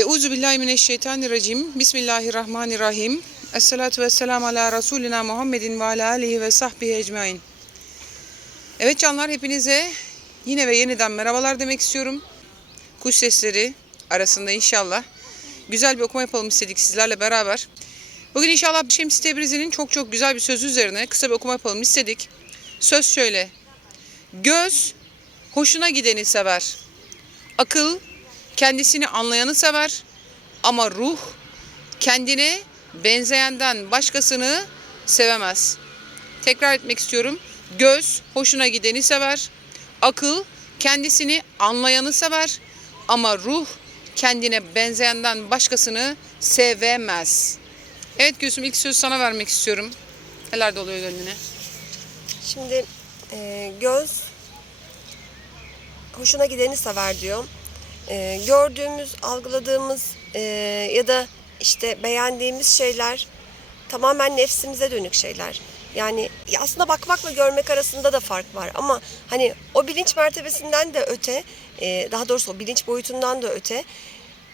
Euzu billahi mineşşeytanirracim. Bismillahirrahmanirrahim. Esselatu vesselamu ala Resulina Muhammedin ve ala alihi ve sahbihi ecmain. Evet canlar hepinize yine ve yeniden merhabalar demek istiyorum. Kuş sesleri arasında inşallah güzel bir okuma yapalım istedik sizlerle beraber. Bugün inşallah Şems Tebrizi'nin çok çok güzel bir sözü üzerine kısa bir okuma yapalım istedik. Söz şöyle. Göz hoşuna gideni sever. Akıl kendisini anlayanı sever ama ruh kendine benzeyenden başkasını sevemez. Tekrar etmek istiyorum. Göz hoşuna gideni sever. Akıl kendisini anlayanı sever ama ruh kendine benzeyenden başkasını sevemez. Evet Gülsüm ilk sözü sana vermek istiyorum. Neler de oluyor gönlüne? Şimdi e, göz hoşuna gideni sever diyor. E, gördüğümüz, algıladığımız e, ya da işte beğendiğimiz şeyler tamamen nefsimize dönük şeyler. Yani aslında bakmakla görmek arasında da fark var ama hani o bilinç mertebesinden de öte, e, daha doğrusu o bilinç boyutundan da öte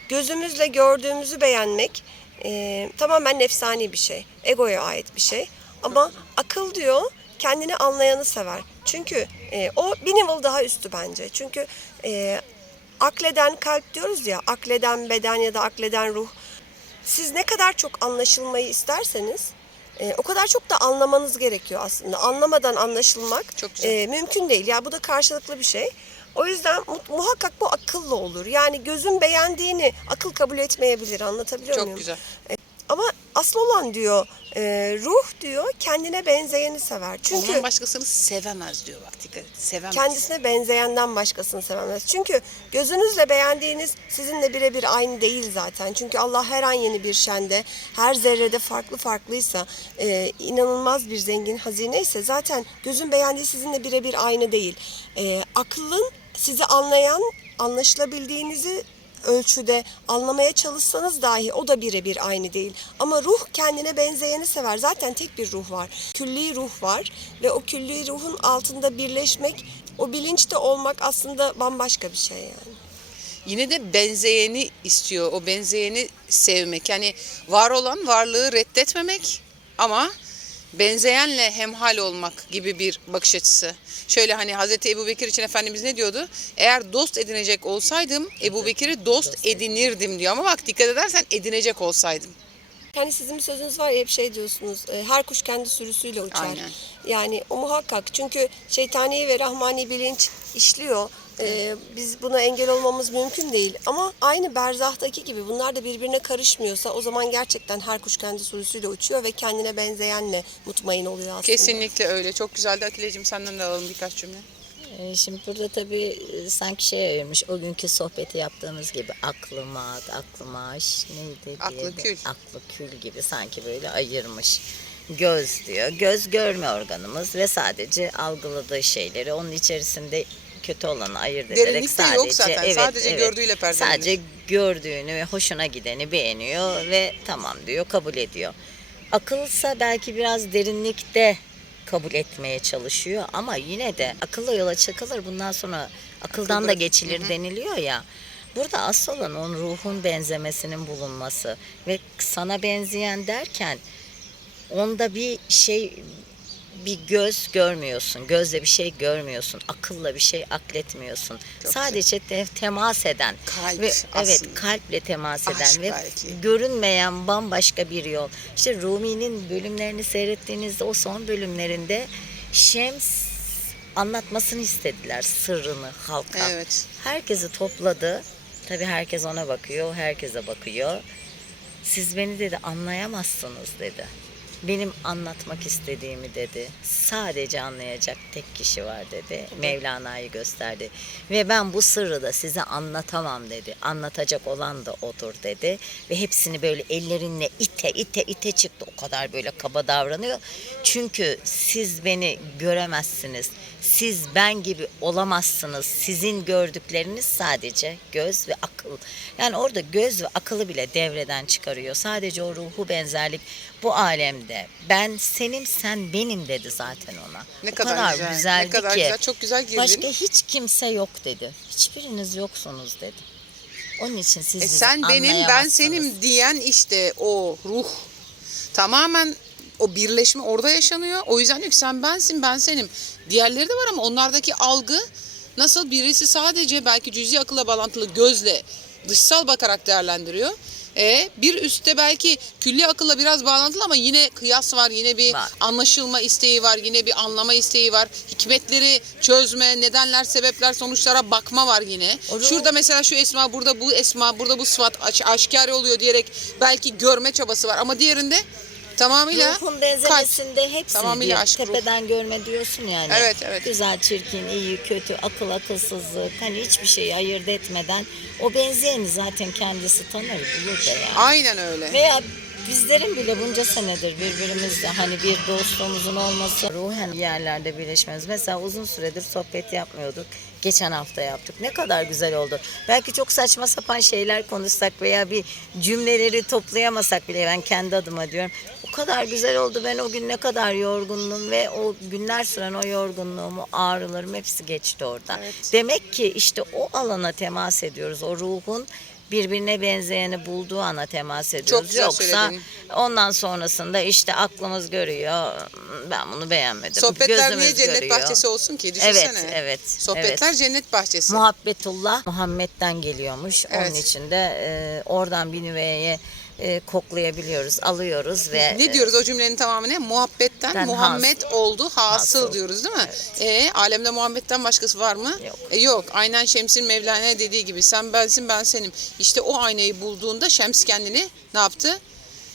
gözümüzle gördüğümüzü beğenmek e, tamamen nefsani bir şey, egoya ait bir şey. Ama akıl diyor kendini anlayanı sever. Çünkü e, o bir level daha üstü bence. Çünkü e, akleden kalp diyoruz ya, akleden beden ya da akleden ruh. Siz ne kadar çok anlaşılmayı isterseniz e, o kadar çok da anlamanız gerekiyor aslında. Anlamadan anlaşılmak Çok güzel. e, mümkün değil. Ya bu da karşılıklı bir şey. O yüzden mu- muhakkak bu akıllı olur. Yani gözün beğendiğini akıl kabul etmeyebilir. Anlatabiliyor muyum? Çok güzel. Ama asıl olan diyor e, ruh diyor kendine benzeyeni sever. Çünkü zaman başkasını sevemez diyor bak dikkat et. Sevemez. kendisine benzeyenden başkasını sevemez. Çünkü gözünüzle beğendiğiniz sizinle birebir aynı değil zaten. Çünkü Allah her an yeni bir şende, her zerrede farklı farklıysa, e, inanılmaz bir zengin hazine ise zaten gözün beğendiği sizinle birebir aynı değil. E, aklın sizi anlayan, anlaşılabildiğinizi ölçüde anlamaya çalışsanız dahi o da birebir aynı değil. Ama ruh kendine benzeyeni sever. Zaten tek bir ruh var. Külli ruh var ve o külli ruhun altında birleşmek, o bilinçte olmak aslında bambaşka bir şey yani. Yine de benzeyeni istiyor. O benzeyeni sevmek. Yani var olan varlığı reddetmemek ama benzeyenle hemhal olmak gibi bir bakış açısı. Şöyle hani Hazreti Ebu Bekir için Efendimiz ne diyordu? Eğer dost edinecek olsaydım Ebu Bekir'i dost edinirdim diyor. Ama bak dikkat edersen edinecek olsaydım. Yani sizin bir sözünüz var ya hep şey diyorsunuz. e, Her kuş kendi sürüsüyle uçar. Aynen. Yani o muhakkak. Çünkü şeytani ve rahmani bilinç işliyor. E, biz buna engel olmamız mümkün değil. Ama aynı berzahtaki gibi bunlar da birbirine karışmıyorsa o zaman gerçekten her kuş kendi sürüsüyle uçuyor ve kendine benzeyenle mutmain oluyor aslında. Kesinlikle öyle. Çok güzeldi. Akile'cim senden de alalım birkaç cümle. Ee, Şimdi burada tabii e, sanki şey ayırmış o günkü sohbeti yaptığımız gibi aklıma, aklıma neydi diye Aklı kül. aklı kül gibi sanki böyle ayırmış. Göz diyor. Göz görme organımız ve sadece algıladığı şeyleri onun içerisinde kötü olanı ayırt ederek Derinlikte sadece yok zaten. Sadece gördüğüyle perdelenir. Sadece gördüğünü ve hoşuna gideni beğeniyor ve tamam diyor, kabul ediyor. Akılsa belki biraz derinlikte kabul etmeye çalışıyor ama yine de akılla yola çıkılır bundan sonra akıldan da Akılda- geçilir deniliyor ya. Burada asıl olan onun ruhun benzemesinin bulunması ve sana benzeyen derken onda bir şey bir göz görmüyorsun. Gözle bir şey görmüyorsun. Akılla bir şey akletmiyorsun. Çok Sadece te- temas eden Kalp ve aslında. evet kalple temas eden Aşk ve belki. görünmeyen bambaşka bir yol. İşte Rumi'nin bölümlerini seyrettiğinizde o son bölümlerinde Şems anlatmasını istediler sırrını halka. Evet. Herkesi topladı. Tabii herkes ona bakıyor, herkese bakıyor. Siz beni dedi anlayamazsınız dedi. Benim anlatmak istediğimi dedi. Sadece anlayacak tek kişi var dedi. Mevlana'yı gösterdi. Ve ben bu sırrı da size anlatamam dedi. Anlatacak olan da odur dedi. Ve hepsini böyle ellerinle ite ite ite çıktı. O kadar böyle kaba davranıyor. Çünkü siz beni göremezsiniz. Siz ben gibi olamazsınız. Sizin gördükleriniz sadece göz ve akıl. Yani orada göz ve akıllı bile devreden çıkarıyor. Sadece o ruhu benzerlik bu alemde. Ben senim sen benim dedi zaten ona. Ne O kadar, güzel. güzeldi ne kadar ki. güzel. Çok güzel girdin. Başka hiç kimse yok dedi. Hiçbiriniz yoksunuz dedi. Onun için siz E sen benim ben senim diyen işte o ruh tamamen o birleşme orada yaşanıyor. O yüzden ki sen bensin ben senim. Diğerleri de var ama onlardaki algı nasıl birisi sadece belki cüzi akılla bağlantılı gözle dışsal bakarak değerlendiriyor. E, bir üstte belki külli akılla biraz bağlantılı ama yine kıyas var, yine bir Var. anlaşılma isteği var, yine bir anlama isteği var. Hikmetleri çözme, nedenler, sebepler, sonuçlara bakma var yine. O da- Şurada mesela şu esma, burada bu esma, burada bu sıfat aş- aşikar oluyor diyerek belki görme çabası var. Ama diğerinde tamamıyla Ruhun kalp. benzemesinde hepsi Tamamıyla bir. aşk ruh. Tepeden görme diyorsun yani. Evet, evet. Güzel, çirkin, iyi, kötü, akıl, akılsızlık. Hani hiçbir şeyi ayırt etmeden o benzeyeni zaten kendisi tanır, bulur da yani. Aynen öyle. Veya bizlerin bile bunca senedir birbirimizle hani bir dostluğumuzun olması, ruhen yerlerde birleşmemiz. Mesela uzun süredir sohbet yapmıyorduk. Geçen hafta yaptık. Ne kadar güzel oldu. Belki çok saçma sapan şeyler konuşsak veya bir cümleleri toplayamasak bile ben kendi adıma diyorum. Kadar güzel oldu. Ben o gün ne kadar yorgundum ve o günler süren o yorgunluğumu, ağrılarım hepsi geçti orada. Demek ki işte o alana temas ediyoruz. O ruhun birbirine benzeyeni bulduğu ana temas ediyoruz. güzel Yoksa söyledin. ondan sonrasında işte aklımız görüyor. Ben bunu beğenmedim. Sohbetler niye Gözümüz cennet görüyor. bahçesi olsun ki? Düşünsene. Evet, evet, Sohbetler cennet bahçesi. Muhabbetullah Muhammed'den geliyormuş. Onun Evet. için de e, oradan bir nüveye e, koklayabiliyoruz, alıyoruz ve ne diyoruz o cümlenin tamamı ne? Muhabbetten Ben Muhammed oldu hasıl, Hasıl. diyoruz değil mi? E, alemde Muhammed'den başkası var mı? Yok. E, yok. Aynen Şems'in Mevlana dediği gibi sen bensin ben senim. İşte o aynayı bulduğunda Şems kendini ne yaptı?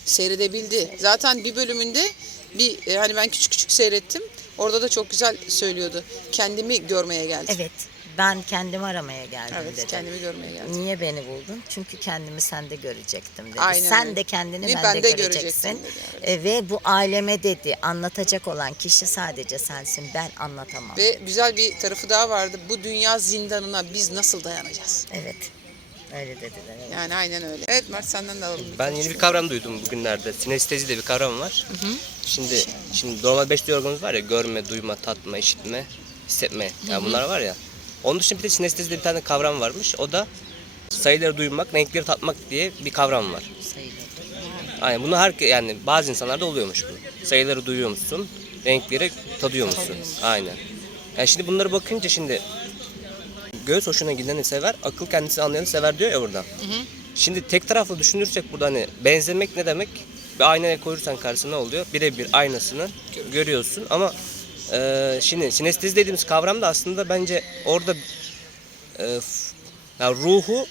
Seyredebildi. Zaten bir bölümünde bir e, hani ben küçük küçük seyrettim. Orada da çok güzel söylüyordu. Kendimi görmeye geldim. Evet, ben kendimi aramaya geldim Evet, dedi. kendimi görmeye geldim. Niye beni buldun? Çünkü kendimi sende görecektim dedi. Aynen Sen öyle. de kendini bende, bende göreceksin. göreceksin dedi, E, ve bu aleme dedi anlatacak olan kişi sadece sensin. Ben anlatamam. Ve güzel bir tarafı daha vardı. Bu dünya zindanına biz nasıl dayanacağız? Evet. Öyle dediler. evet. Yani aynen öyle. Evet Mert senden de alalım. Ben yeni bir kavram duydum bugünlerde. Sinestezi de bir kavram var. Şimdi şimdi normal beş duyu organımız var ya görme, duyma, tatma, işitme, hissetme. Yani bunlar var ya. Onun dışında bir de sinestezide bir tane kavram varmış. O da sayıları duymak, renkleri tatmak diye bir kavram var. Aynen bunu her yani bazı insanlarda oluyormuş bu. Sayıları duyuyor musun? Renkleri tadıyor musun? Aynen. Yani şimdi bunları bakınca şimdi göz hoşuna gideni sever, akıl kendisi anlayanı sever diyor ya burada. Şimdi tek taraflı düşünürsek burada hani benzemek ne demek? Bir aynaya koyursan karşısına ne oluyor? Birebir aynasını görüyorsun ama e, şimdi sinestezi dediğimiz kavram da aslında bence orada e, yani ruhu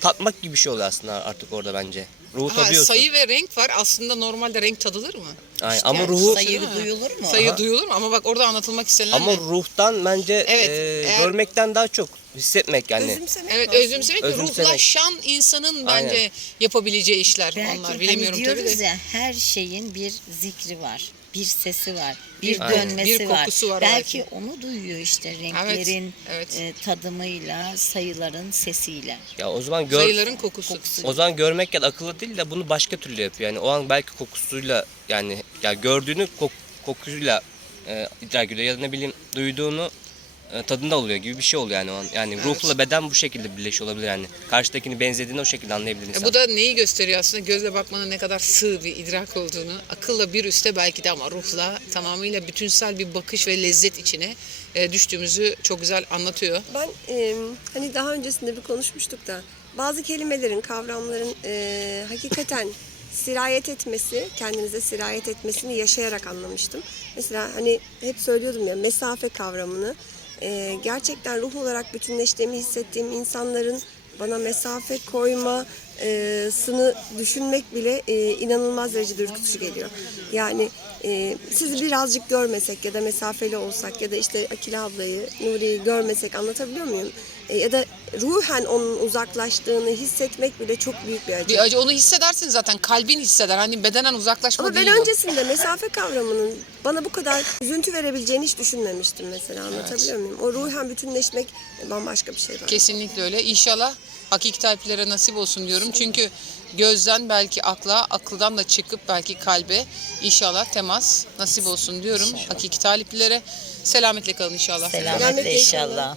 tatmak gibi bir şey oluyor aslında artık orada bence. Ruhu Ha, tadıyorsun. sayı ve renk var. Aslında normalde renk tadılır mı? Aynen. Ama ruhu sayı Değil mi? duyulur mu? Sayı Aha. duyulur mu? Ama bak orada anlatılmak istenilen ama ne? ruhtan bence Evet, e, eğer- görmekten daha çok hissetmek yani. Özümsemek Evet lazım. özümsemek, ve Özümsemek. ruhlaşan insanın bence Aynen. yapabileceği işler Belki onlar. hani Bilemiyorum tabii diyoruz de. ya her şeyin bir zikri var. Bir sesi var. Bir Aynen. dönmesi Bir var. kokusu var Belki belki. onu duyuyor işte renklerin evet. e, tadımıyla, sayıların sesiyle. Ya o zaman gör Sayıların kokusu. o zaman görmek ya da akıllı değil de bunu başka türlü yapıyor. Yani o an belki kokusuyla yani ya gördüğünü kok, kokusuyla e, idrak ediyor ya da ne bileyim duyduğunu tadında oluyor gibi bir şey oluyor yani o an. Yani ruhla beden bu şekilde birleşiyor olabilir yani. Karşıdakini benzediğini o şekilde anlayabilir E insan. bu da neyi gösteriyor aslında? Gözle bakmanın ne kadar sığ bir idrak olduğunu. Akılla bir üste belki de ama ruhla tamamıyla bütünsel bir bakış ve lezzet içine e, düştüğümüzü çok güzel anlatıyor. Ben e, hani daha öncesinde bir konuşmuştuk da bazı kelimelerin, kavramların e, hakikaten sirayet etmesi, kendinize sirayet etmesini yaşayarak anlamıştım. Mesela hani hep söylüyordum ya mesafe kavramını e, gerçekten ruh olarak bütünleştiğimi hissettiğim insanların bana mesafe koyma e, sını düşünmek bile e, inanılmaz derecede ürkütücü geliyor. Yani e, sizi birazcık görmesek ya da mesafeli olsak ya da işte Akile ablayı, Nuri'yi görmesek anlatabiliyor muyum? E, ya da ruhen onun uzaklaştığını hissetmek bile çok büyük bir acı. Bir acı onu hissedersin zaten. Kalbin hisseder. Hani bedenen uzaklaşma Ama ben değil bu. öncesinde mesafe kavramının bana bu kadar üzüntü verebileceğini hiç düşünmemiştim mesela anlatabiliyor muyum? O ruhen bütünleşmek bambaşka bir şey var. Kesinlikle öyle. İnşallah hakiki talplere nasip olsun diyorum. Çünkü gözden belki akla, akıldan da çıkıp belki kalbe inşallah temas nasip olsun diyorum. Hakiki taliplere selametle kalın inşallah. Selametle Selametle inşallah. inşallah.